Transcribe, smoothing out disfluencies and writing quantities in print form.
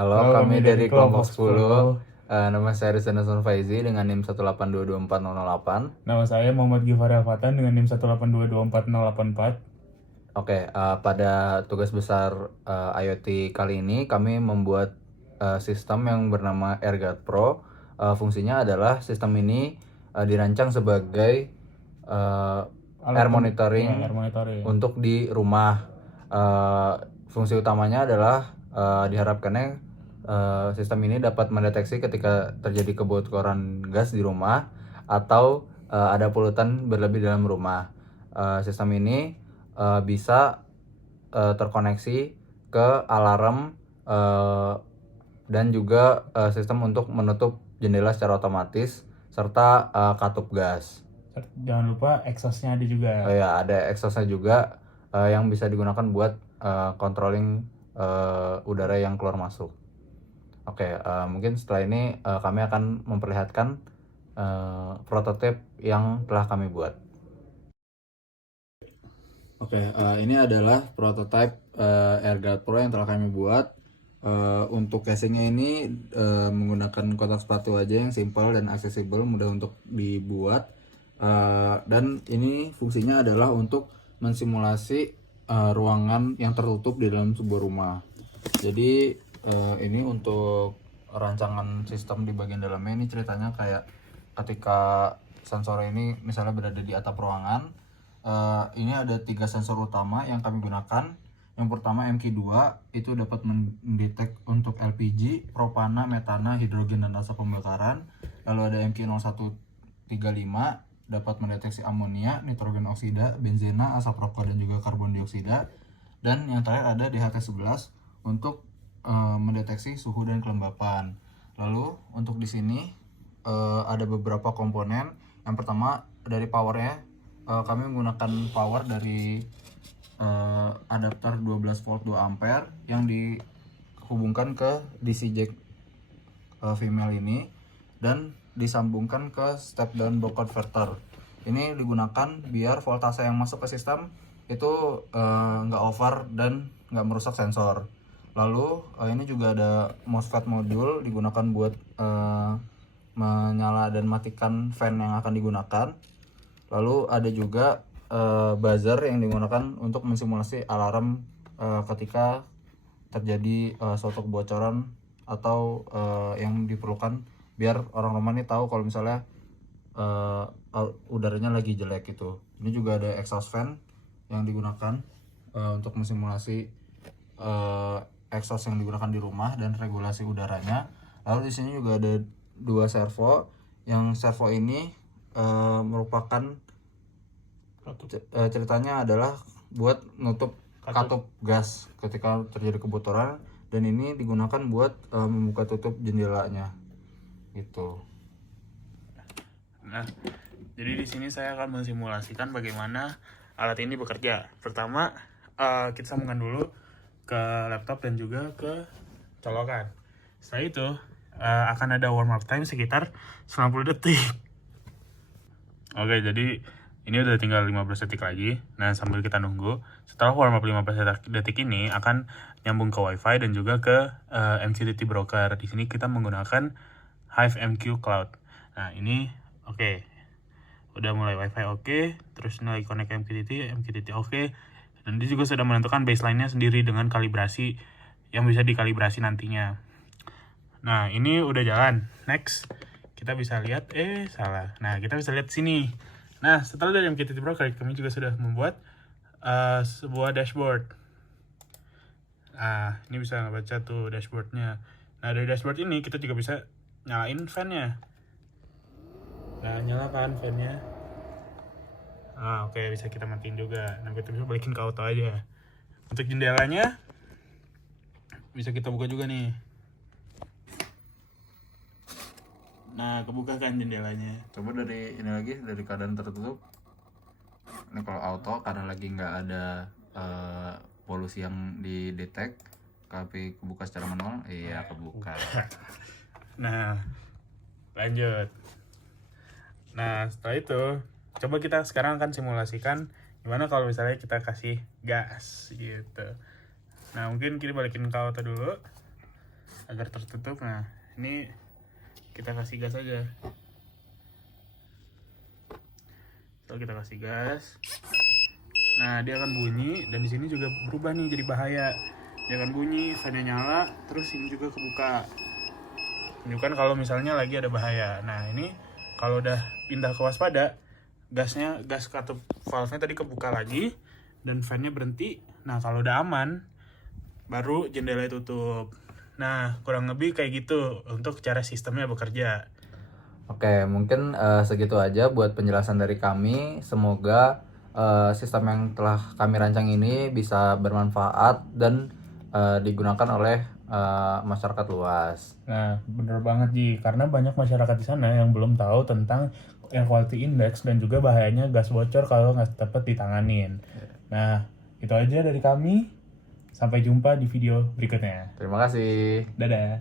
Halo, Halo, kami kami dari dari kelompok kelompok 10. 10. Nama saya Rizana Faizi dengan NIM 1822408. Nama saya Muhammad Gifari Alfatan dengan NIM 1822404. Oke, pada tugas besar IoT kali ini kami membuat sistem yang bernama AirGuard Pro. Fungsinya adalah sistem ini dirancang sebagai air monitoring Air monitoring. untuk di rumah. Eh, Fungsi utamanya adalah diharapkannya sistem ini dapat mendeteksi ketika terjadi kebocoran gas di rumah atau ada polutan berlebih dalam rumah. Sistem ini bisa terkoneksi ke alarm dan juga sistem untuk menutup jendela secara otomatis serta katup gas. Jangan lupa exhaustnya ada juga. Oh ya, ada exhaustnya juga yang bisa digunakan buat controlling udara yang keluar masuk. Oke, mungkin setelah ini kami akan memperlihatkan prototipe yang telah kami buat. Oke, ini adalah prototipe AirGuard Pro yang telah kami buat. Untuk casingnya ini menggunakan kotak sepatu aja yang simple dan aksesibel, mudah untuk dibuat. Dan ini fungsinya adalah untuk mensimulasi ruangan yang tertutup di dalam sebuah rumah. Jadi ini untuk rancangan sistem di bagian dalamnya. Ini ceritanya kayak ketika sensor ini misalnya berada di atap ruangan. Ini ada 3 sensor utama yang kami gunakan. Yang pertama MQ2 itu dapat mendetek untuk LPG, propana, metana, hidrogen dan asap pembakaran. Lalu ada MQ0135 dapat mendeteksi amonia, nitrogen oksida, benzena, asap rokok dan juga karbon dioksida. Dan yang terakhir ada DHT11 untuk mendeteksi suhu dan kelembapan. Lalu untuk di sini ada beberapa komponen. Yang pertama dari powernya, kami menggunakan power dari adapter 12 volt 2 ampere yang dihubungkan ke DC jack female ini dan disambungkan ke step down buck converter. Ini digunakan biar voltase yang masuk ke sistem itu nggak over dan nggak merusak sensor. Lalu ini juga ada MOSFET modul digunakan buat menyala dan matikan fan yang akan digunakan. Lalu ada juga buzzer yang digunakan untuk mensimulasi alarm ketika terjadi suatu kebocoran atau yang diperlukan biar orang rumah ini tahu kalau misalnya udaranya lagi jelek gitu. Ini juga ada exhaust fan yang digunakan untuk mensimulasi exhaust yang digunakan di rumah dan regulasi udaranya. Lalu di sini juga ada 2 servo. Yang servo ini merupakan ceritanya adalah buat nutup katup gas ketika terjadi kebocoran, dan ini digunakan buat membuka tutup jendelanya gitu. Nah, jadi di sini saya akan mensimulasikan bagaimana alat ini bekerja. Pertama, kita sambungkan dulu ke laptop dan juga ke colokan. Setelah itu akan ada warm up time sekitar 90 detik. Oke, jadi ini udah tinggal 15 detik lagi. Nah, sambil kita nunggu, setelah warm up 15 detik ini akan nyambung ke WiFi dan juga ke MQTT broker. Di sini kita menggunakan Hive MQ Cloud. Nah, ini oke. Udah mulai WiFi oke, terus nilai connect MQTT oke. Dan dia juga sudah menentukan baseline-nya sendiri dengan kalibrasi yang bisa dikalibrasi nantinya. Nah, ini udah jalan. Next, kita bisa lihat, salah. Nah, kita bisa lihat sini. Nah, setelah dari MQTT Broker, kami juga sudah membuat sebuah dashboard. Nah, ini bisa ngebaca tuh dashboardnya. Nah, dari dashboard ini kita juga bisa nyalain fan-nya. Nah, nyalakan fan-nya. Oke, bisa kita matiin juga. Nah, kita bisa balikin ke auto aja. Untuk jendelanya, bisa kita buka juga nih. Nah, kebuka kan jendelanya. Coba dari ini lagi, dari keadaan tertutup. Ini kalau auto karena lagi nggak ada polusi yang didetek, tapi kebuka secara manual. Iya, kebuka. Nah, lanjut. Nah, setelah itu coba kita sekarang akan simulasikan gimana kalau misalnya kita kasih gas gitu. Nah, mungkin kita balikin ke auto dulu. agar tertutup. Nah, ini kita kasih gas aja. Setelah kita kasih gas, nah dia akan bunyi, dan di sini juga berubah nih jadi bahaya. Dia akan bunyi, fan-nya nyala, terus ini juga kebuka. Menunjukkan kalau misalnya lagi ada bahaya. Nah, ini kalau udah pindah ke waspada, gas katup valve-nya tadi kebuka lagi dan fan-nya berhenti. Nah, kalau udah aman, baru jendela tutup. Nah, kurang lebih kayak gitu untuk cara sistemnya bekerja. Oke, mungkin segitu aja buat penjelasan dari kami. Semoga sistem yang telah kami rancang ini bisa bermanfaat dan digunakan oleh masyarakat luas. Nah, bener banget Ji, karena banyak masyarakat di sana yang belum tahu tentang air quality index dan juga bahayanya gas bocor kalau nggak tepat ditanganin. Nah, itu aja dari kami. Sampai jumpa di video berikutnya. Terima kasih. Dadah.